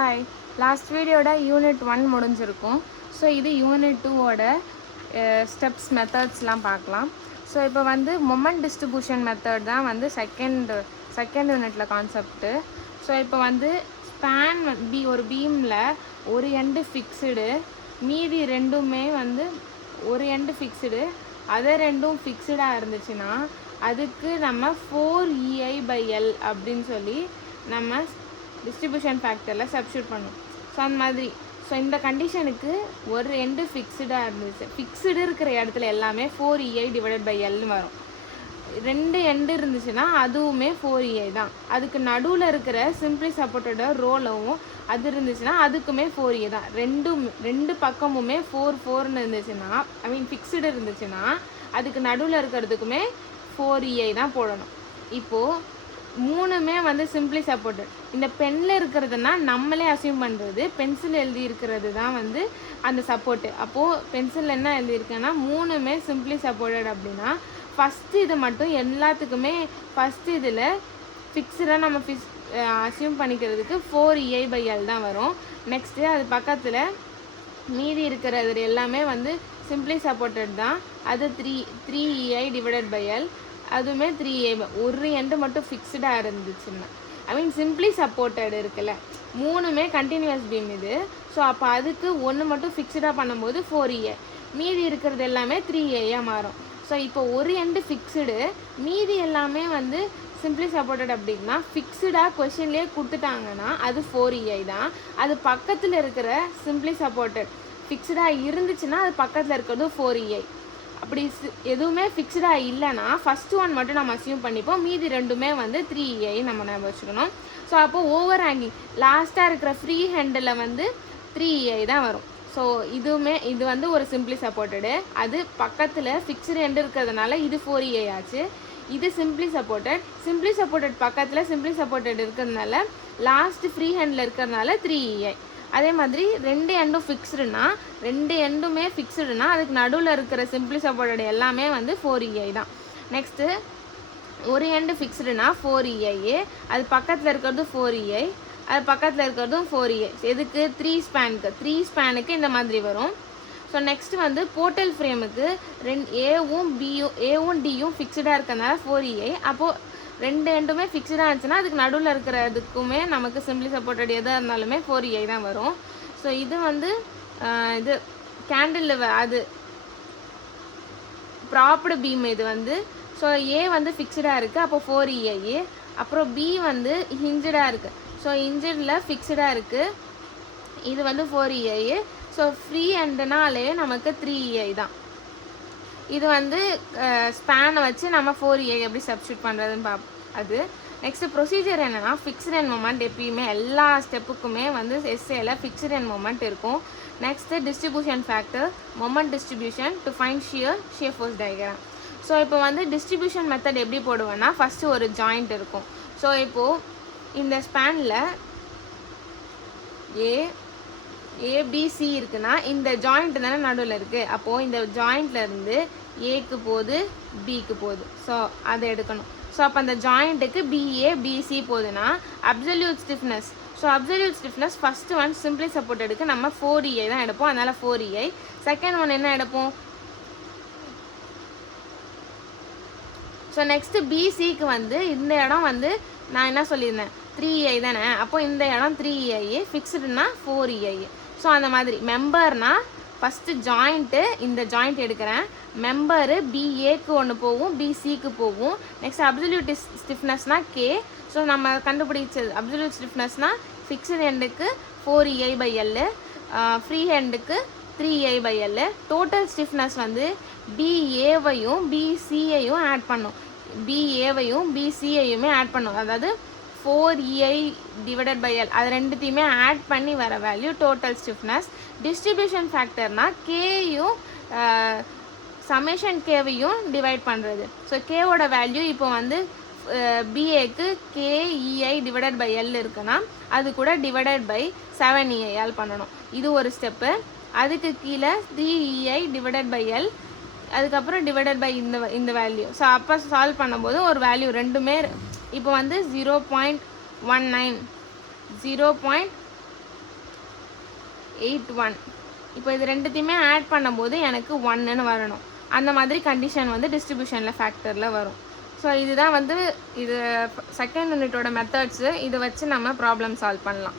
Hi, last வீடியோட unit 1 முடிஞ்சிருக்கும். So இது யூனிட் 2ஓட ஸ்டெப்ஸ் மெத்தட்ஸ்லாம் பார்க்கலாம். ஸோ இப்போ வந்து மொமெண்ட் டிஸ்ட்ரிபியூஷன் மெத்தட் தான் வந்து செகண்ட் யூனிட்டில் கான்செப்ட்டு. ஸோ இப்போ வந்து ஸ்பேன் ஒரு பீமில் ஒரு எண்டு ஃபிக்ஸ்டு, மீதி ரெண்டுமே வந்து ஒரு எண்டு ஃபிக்ஸ்டு, அதை ரெண்டும் ஃபிக்ஸ்டாக இருந்துச்சுன்னா அதுக்கு நம்ம 4EI/L அப்படின்னு சொல்லி நம்ம டிஸ்ட்ரிபியூஷன் ஃபேக்டரில் சப்ஸ்டியூட் பண்ணும். ஸோ அந்த மாதிரி ஸோ இந்த கண்டிஷனுக்கு ஒரு எண்டு ஃபிக்ஸ்டாக இருந்துச்சு, ஃபிக்ஸ்டு இருக்கிற இடத்துல எல்லாமே 4EI/Lன்னு வரும். ரெண்டு எண்டு இருந்துச்சுன்னா அதுவுமே 4EI தான். அதுக்கு நடுவில் இருக்கிற சிம்பிளி சப்போர்ட்டோட ரோலவும் அது இருந்துச்சுன்னா அதுக்குமே 4EI தான். ரெண்டு பக்கமுமே 4 இருந்துச்சுன்னா, ஃபிக்ஸ்டு இருந்துச்சுன்னா அதுக்கு நடுவில் இருக்கிறதுக்குமே 4EI தான் போடணும். இப்போது மூணுமே வந்து சிம்பிளி சப்போர்ட்டட். இந்த பெனில் இருக்கிறதுனா நம்மளே அசியூம் பண்ணுறது, பென்சில் எழுதி இருக்கிறது தான் வந்து அந்த சப்போர்ட்டு. அப்போது பென்சில் என்ன எழுதியிருக்கேன்னா மூணுமே சிம்பிளி சப்போர்ட்டட் அப்படின்னா ஃபஸ்ட்டு இது மட்டும் எல்லாத்துக்குமே ஃபஸ்ட்டு இதில் ஃபிக்ஸ்டாக நம்ம அசியூம் பண்ணிக்கிறதுக்கு 4EI/L தான் வரும். நெக்ஸ்ட்டு அது பக்கத்தில் மீதி இருக்கிறது எல்லாமே வந்து சிம்பிளி சப்போர்ட்டட் தான். அது 3EI/L, அதுவுமே 3EI. ஒரு எண்டு மட்டும் ஃபிக்ஸ்டாக இருந்துச்சுன்னா சிம்பிளி சப்போர்ட்டட் இருக்குல்ல, மூணுமே கண்டினியூஸ் பீம் இது. ஸோ அப்போ அதுக்கு ஒன்று மட்டும் ஃபிக்ஸ்டாக பண்ணும்போது 4EI, மீதி இருக்கிறது எல்லாமே 3EIயாக மாறும். ஸோ இப்போ ஒரு எண்டு ஃபிக்ஸ்டு, மீதி எல்லாமே வந்து சிம்பிளி சப்போர்ட்டட் அப்படின்னா ஃபிக்ஸ்டாக கொஷின்லேயே கொடுத்துட்டாங்கன்னா அது 4EI தான். அது பக்கத்தில் இருக்கிற சிம்பிளி சப்போர்ட்டட் ஃபிக்ஸ்டாக இருந்துச்சுன்னா அது பக்கத்தில் இருக்கிறது 4EI. அப்படி எதுவுமே ஃபிக்ஸ்டாக இல்லைன்னா ஃபஸ்ட்டு ஒன் மட்டும் நம்ம அசியூம் பண்ணிப்போம், மீதி ரெண்டுமே வந்து 3EI நம்ம ஞாபகம் வச்சுக்கணும். ஸோ அப்போது ஓவர் ஹேங்கிங் லாஸ்ட்டாக இருக்கிற ஃப்ரீ ஹேண்டில் வந்து 3EI தான் வரும். ஸோ இது வந்து ஒரு சிம்பிளி சப்போர்ட்டடு, அது பக்கத்தில் ஃபிக்ஸ்டு எண்டு இருக்கிறதுனால இது 4EI ஆச்சு. இது சிம்பிளி சப்போர்ட்டட் பக்கத்தில் சிம்பிளி சப்போர்ட்டட் இருக்கிறதுனால லாஸ்ட் ஃப்ரீ ஹேண்டில் இருக்கிறதுனால 3EI. அதே மாதிரி ரெண்டு எண்டும் ஃபிக்ஸ்டுனா அதுக்கு நடுவில் இருக்கிற சிம்பிளி சப்போர்ட்டட் எல்லாமே வந்து 4EI தான். நெக்ஸ்ட்டு ஒரு எண்டு ஃபிக்ஸ்டுனா 4EI, அது பக்கத்தில் இருக்கிறது 4EI, அது பக்கத்தில் இருக்கிறதும் 4EI. எதுக்கு? 3 ஸ்பேனுக்கு இந்த மாதிரி வரும். ஸோ நெக்ஸ்ட் வந்து போர்ட்டல் ஃப்ரேமுக்கு ஏவும் டியும் ஃபிக்ஸ்டாக இருக்கிறதுனால 4EI. அப்போது ரெண்டு எண்டுமே ஃபிக்ஸ்டாக இருந்துச்சுன்னா அதுக்கு நடுவில் இருக்கிறதுக்குமே நமக்கு சிம்பிளி சப்போர்ட்டட் எதாக இருந்தாலுமே 4EI தான் வரும். ஸோ இது வந்து இது கேண்டில் அது ப்ராப்டு பீம் இது வந்து. ஸோ ஏ வந்து ஃபிக்ஸ்டாக இருக்குது, அப்போ 4EI. அப்புறம் பி வந்து ஹிஞ்சடாக இருக்குது, ஸோ ஹிஞ்சடில் ஃபிக்ஸ்டாக இருக்குது, இது வந்து 4EI. ஸோ ஃப்ரீ எண்டுனாலே நமக்கு 3EI தான். இது வந்து ஸ்பேனை வச்சு நம்ம 4EI எப்படி சப்ஸ்டியூட் பண்ணுறதுன்னு அது. நெக்ஸ்ட்டு ப்ரொசீஜர் என்னென்னா, ஃபிக்ஸ்ட் எண்ட் மொமெண்ட் எப்பயுமே எல்லா ஸ்டெப்புக்குமே வந்து எஸ்ஏல ஃபிக்ஸ்ட் எண்ட் மொமெண்ட் இருக்கும். Next distribution factor, moment distribution to find shear force diagram. So இப்போ வந்து டிஸ்ட்ரிபியூஷன் மெத்தட் எப்படி போடுவேன்னா, ஃபஸ்ட்டு ஒரு ஜாயிண்ட் இருக்கும். ஸோ இப்போது இந்த ஸ்பேனில் ஏபிசி இருக்குன்னா இந்த ஜாயிண்ட் தானே நடுவில் இருக்குது. அப்போது இந்த ஜாயிண்ட்லேருந்து ஏக்கு போகுது, பிக்கு போகுது. ஸோ அதை எடுக்கணும். ஸோ அப்போ அந்த ஜாயிண்ட்டுக்கு பிசி போகுதுன்னா absolute stiffness. So absolute stiffness first one simply சப்போர்ட்டடுக்கு நம்ம 4EI தான் எடுப்போம், அதனால் 4EI. செகண்ட் ஒன் என்ன எடுப்போம்? ஸோ நெக்ஸ்ட்டு பிசிக்கு வந்து இந்த இடம் வந்து நான் என்ன சொல்லியிருந்தேன், 3EI தானே. அப்போது இந்த இடம் 3EI, ஃபிக்ஸ்டுனா 4EI. ஸோ அந்த மாதிரி மெம்பர்னால் ஃபஸ்ட்டு ஜாயிண்ட்டு, இந்த ஜாயிண்ட் எடுக்கிறேன், மெம்பரு பிஏக்கு ஒன்று போகும், பிசிக்கு போகும். நெக்ஸ்ட் அப்சல்யூட் ஸ்டிஃப்னஸ்னால் கே. ஸோ நம்ம கண்டுபிடிச்சது அப்சல்யூட் ஸ்டிஃப்னஸ்னால் ஃபிக்ஸ்டு எண்டுக்கு 4EI/L, free ஹேண்டுக்கு 3EI/L. Total stiffness வந்து பிஏவையும் பிசியையும் ஆட் பண்ணும், பிசியையுமே ஆட் பண்ணும். அதாவது 4EI/L அது ரெண்டுத்தையுமே ஆட் பண்ணி வர வேல்யூ டோட்டல் ஸ்டிஃப்னஸ். டிஸ்ட்ரிபியூஷன் ஃபேக்டர்னால் கேயும் சமேஷன் கேவையும் டிவைட் பண்ணுறது. ஸோ கேவோட வேல்யூ இப்போ வந்து பிஏக்கு KEI/L இருக்குன்னா அது கூட டிவைடட் பை 7EI பண்ணணும். இது ஒரு ஸ்டெப்பு. அதுக்கு கீழே 3EI/L, அதுக்கப்புறம் டிவைடட் பை இந்த வேல்யூ. ஸோ அப்போ சால்வ் பண்ணும்போது ஒரு வேல்யூ ரெண்டுமே இப்போ வந்து 0.19 0.81. இப்போ இது ரெண்டுத்தையுமே ஆட் பண்ணும்போது எனக்கு 1ன்னு வரணும். அந்த மாதிரி கண்டிஷன் வந்து டிஸ்ட்ரிபியூஷனில் ஃபேக்டரில் வரும். ஸோ இதுதான் வந்து இது செகண்ட் யூனிட்டோட மெத்தட்ஸு. இதை வச்சு நம்ம ப்ராப்ளம் சால்வ் பண்ணலாம்.